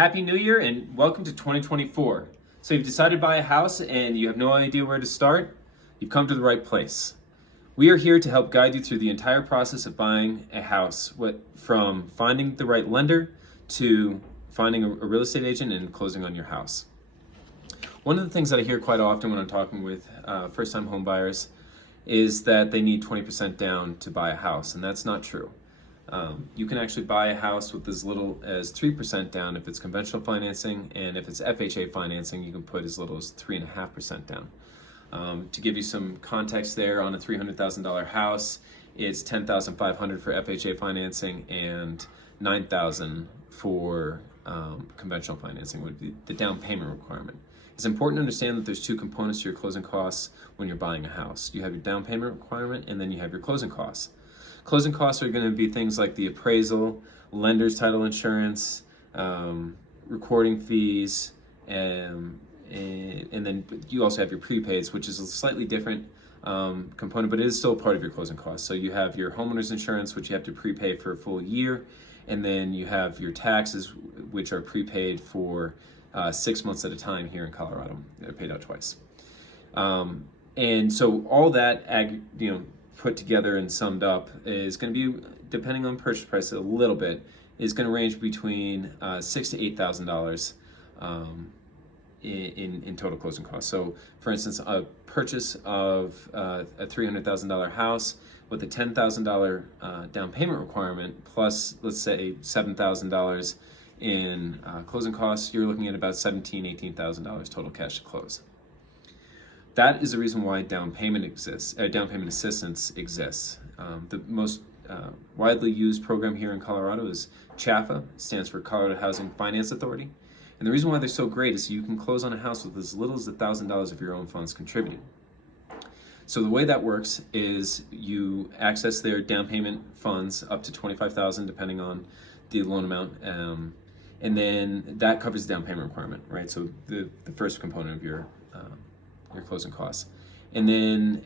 Happy New Year and welcome to 2024. So you've decided to buy a house and you have no idea where to start? You've come to the right place. We are here to help guide you through the entire process of buying a house, from finding the right lender to finding a real estate agent and closing on your house. One of the things that I hear quite often when I'm talking with first-time home buyers is that they need 20% down to buy a house, and that's not true. You can actually buy a house with as little as 3% down if it's conventional financing, and if it's FHA financing, you can put as little as 3.5% down. To give you some context there, on a $300,000 house, it's $10,500 for FHA financing and $9,000 for conventional financing would be the down payment requirement. It's important to understand that there's two components to your closing costs when you're buying a house. You have your down payment requirement, and then you have your closing costs. Closing costs are going to be things like the appraisal, lender's title insurance, recording fees, and then you also have your prepaids, which is a slightly different component, but it is still part of your closing costs. So you have your homeowner's insurance, which you have to prepay for a full year, and then you have your taxes, which are prepaid for 6 months at a time here in Colorado. They're paid out twice. And so all that, put together and summed up is going to be, depending on purchase price a little bit, is going to range between $6,000 to $8,000 in total closing costs. So for instance, a purchase of a $300,000 house with a $10,000 down payment requirement plus, let's say, $7,000 in closing costs, you're looking at about $17,000, $18,000 total cash to close. That is the reason why down payment assistance exists. The most widely used program here in Colorado is CHFA. It stands for Colorado Housing Finance Authority. And the reason why they're so great is you can close on a house with as little as $1,000 of your own funds contributed. So the way that works is you access their down payment funds up to $25,000 depending on the loan amount, and then that covers the down payment requirement, right? So the first component of your closing costs, and then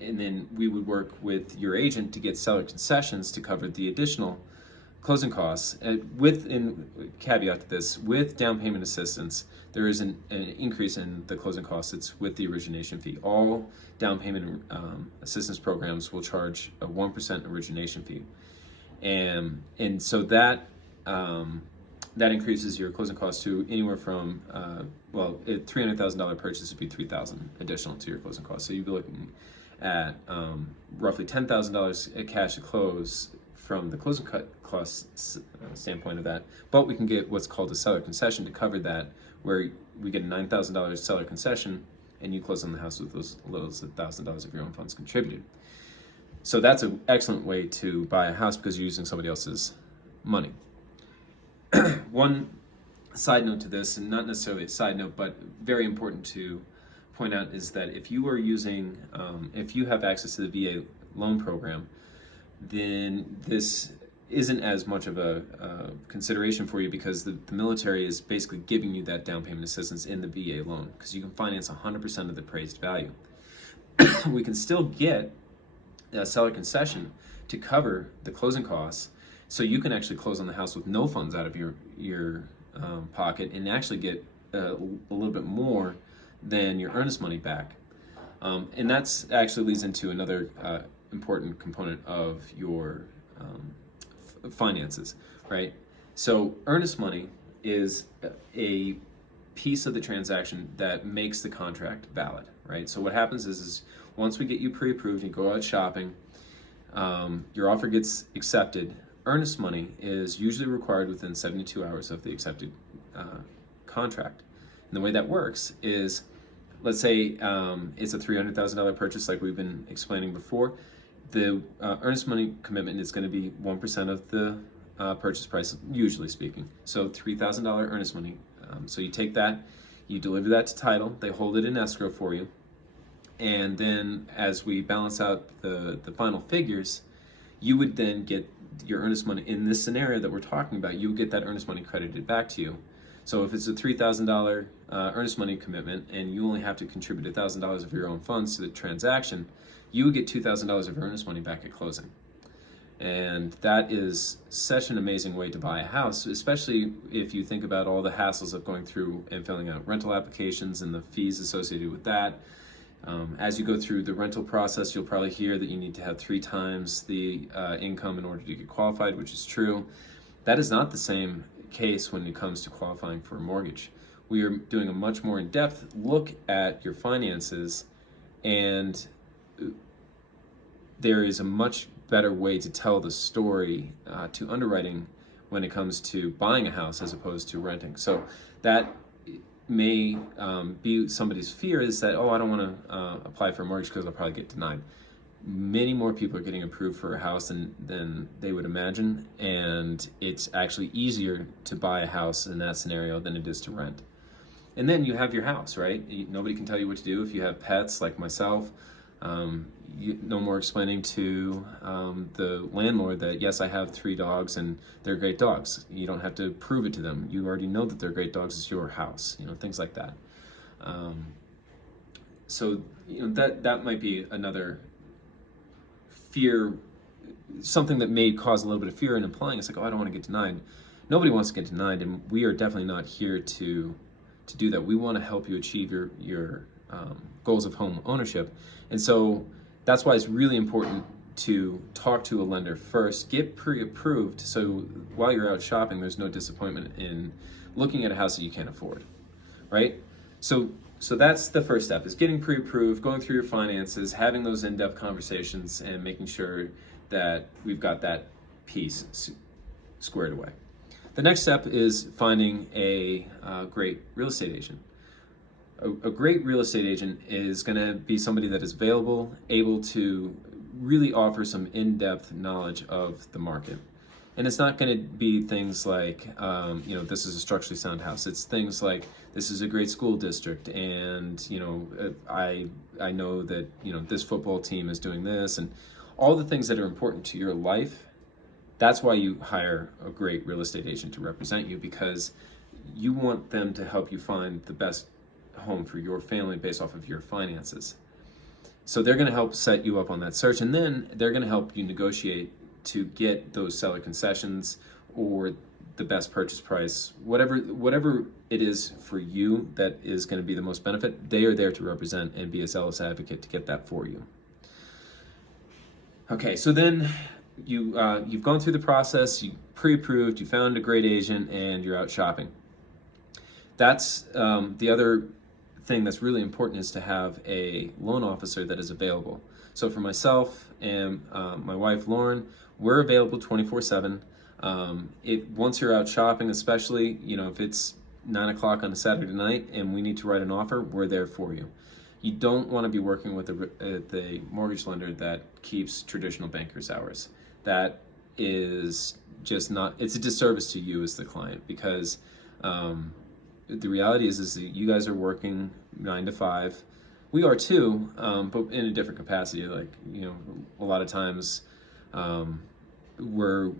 and then we would work with your agent to get seller concessions to cover the additional closing costs. Caveat to this, with down payment assistance, there is an increase in the closing costs. It's with the origination fee. All down payment assistance programs will charge a 1% origination fee, and so that increases your closing costs to anywhere from a $300,000 purchase would be $3,000 additional to your closing costs. So you'd be looking at roughly $10,000 cash to close from the closing cost standpoint of that. But we can get what's called a seller concession to cover that, where we get a $9,000 seller concession, and you close on the house with those little as $1,000 of your own funds contributed. So that's an excellent way to buy a house because you're using somebody else's money. One side note to this, and not necessarily a side note, but very important to point out, is that if you are using, if you have access to the VA loan program, then this isn't as much of a consideration for you because the military is basically giving you that down payment assistance in the VA loan because you can finance 100% of the appraised value. We can still get a seller concession to cover the closing costs, so you can actually close on the house with no funds out of your pocket and actually get a little bit more than your earnest money back. And that's actually leads into another important component of your finances, right? So earnest money is a piece of the transaction that makes the contract valid, right? So what happens is once we get you pre-approved, you go out shopping, your offer gets accepted. Earnest money is usually required within 72 hours of the accepted contract. And the way that works is, let's say it's a $300,000 purchase like we've been explaining before. The earnest money commitment is going to be 1% of the purchase price, usually speaking. So $3,000 earnest money. So you take that, you deliver that to title, they hold it in escrow for you, and then as we balance out the final figures, you would then get your earnest money. In this scenario that we're talking about, you would get that earnest money credited back to you. So if it's a $3,000 earnest money commitment and you only have to contribute $1,000 of your own funds to the transaction, you would get $2,000 of earnest money back at closing. And that is such an amazing way to buy a house, especially if you think about all the hassles of going through and filling out rental applications and the fees associated with that. As you go through the rental process, you'll probably hear that you need to have 3 times the income in order to get qualified, which is true. That is not the same case when it comes to qualifying for a mortgage. We are doing a much more in-depth look at your finances, and there is a much better way to tell the story to underwriting when it comes to buying a house as opposed to renting. So that may be somebody's fear, is that, oh, I don't want to apply for a mortgage because I'll probably get denied. Many more people are getting approved for a house than they would imagine, and it's actually easier to buy a house in that scenario than it is to rent. And then you have your house, right? Nobody can tell you what to do. If you have pets like myself, no more explaining to the landlord that, yes, I have 3 dogs and they're great dogs. You don't have to prove it to them. You already know that they're great dogs. It's your house, things like that. So that might be another fear, something that may cause a little bit of fear in applying. It's like, oh, I don't want to get denied. Nobody wants to get denied, and we are definitely not here to do that. We want to help you achieve your goals of home ownership. And so that's why it's really important to talk to a lender first, get pre-approved, so while you're out shopping, there's no disappointment in looking at a house that you can't afford, right? So that's the first step, is getting pre-approved, going through your finances, having those in-depth conversations, and making sure that we've got that piece squared away. The next step is finding a great real estate agent. A great real estate agent is going to be somebody that is available, able to really offer some in-depth knowledge of the market. And it's not going to be things like, this is a structurally sound house. It's things like, this is a great school district, and I know that this football team is doing this, and all the things that are important to your life. That's why you hire a great real estate agent to represent you, because you want them to help you find the best home for your family based off of your finances. So they're going to help set you up on that search, and then they're going to help you negotiate to get those seller concessions or the best purchase price, whatever it is for you that is going to be the most benefit. They are there to represent and be a zealous advocate to get that for you. Okay, so then you've gone through the process, you pre-approved, you found a great agent, and you're out shopping. That's the other thing that's really important, is to have a loan officer that is available. So for myself and my wife Lauren, we're available 24/7. Once you're out shopping, especially if it's 9 o'clock on a Saturday night and we need to write an offer, we're there for you. You don't want to be working with the mortgage lender that keeps traditional bankers' hours. That is just not, it's a disservice to you as the client, because the reality is that you guys are working 9 to 5. We are too, but in a different capacity. Like, a lot of times we're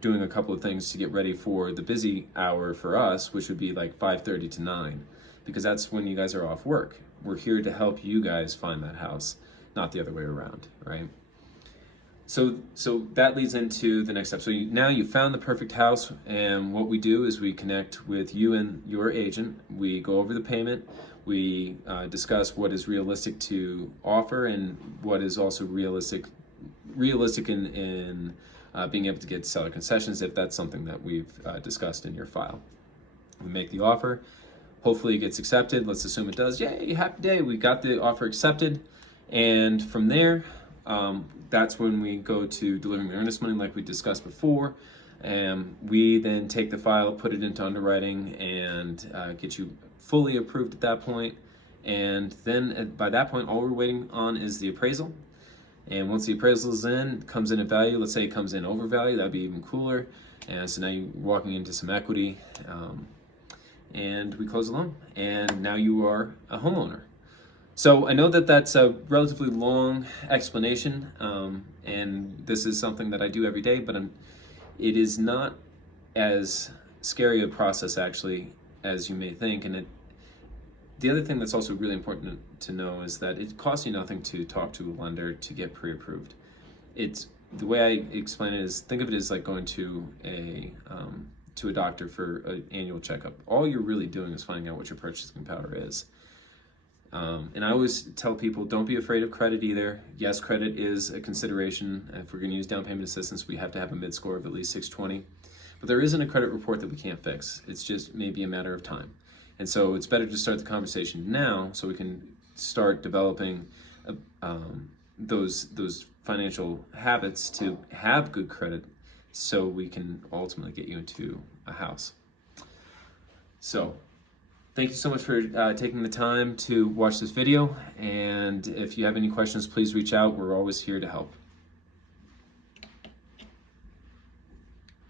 doing a couple of things to get ready for the busy hour for us, which would be like 5:30 to 9, because that's when you guys are off work. We're here to help you guys find that house, not the other way around, right? So that leads into the next step. So now you found the perfect house, and what we do is we connect with you and your agent. We go over the payment. We discuss what is realistic to offer and what is also realistic in being able to get seller concessions, if that's something that we've discussed in your file. We make the offer. Hopefully it gets accepted. Let's assume it does. Yay, happy day. We got the offer accepted. And from there, that's when we go to delivering the earnest money like we discussed before. And we then take the file, put it into underwriting, and get you fully approved at that point. And then by that point, all we're waiting on is the appraisal. And once the appraisal is in, comes in at value, let's say it comes in over value, that'd be even cooler. And so now you're walking into some equity, and we close the loan. And now you are a homeowner. So I know that that's a relatively long explanation, and this is something that I do every day, but it is not as scary a process actually as you may think. And the other thing that's also really important to know is that it costs you nothing to talk to a lender to get pre-approved. It's the way I explain it is, think of it as like going to a doctor for an annual checkup. All you're really doing is finding out what your purchasing power is. And I always tell people, don't be afraid of credit either. Yes, credit is a consideration. If we're going to use down payment assistance, we have to have a mid-score of at least 620. But there isn't a credit report that we can't fix. It's just maybe a matter of time. And so it's better to start the conversation now so we can start developing those financial habits to have good credit so we can ultimately get you into a house. So thank you so much for taking the time to watch this video. And if you have any questions, please reach out. We're always here to help.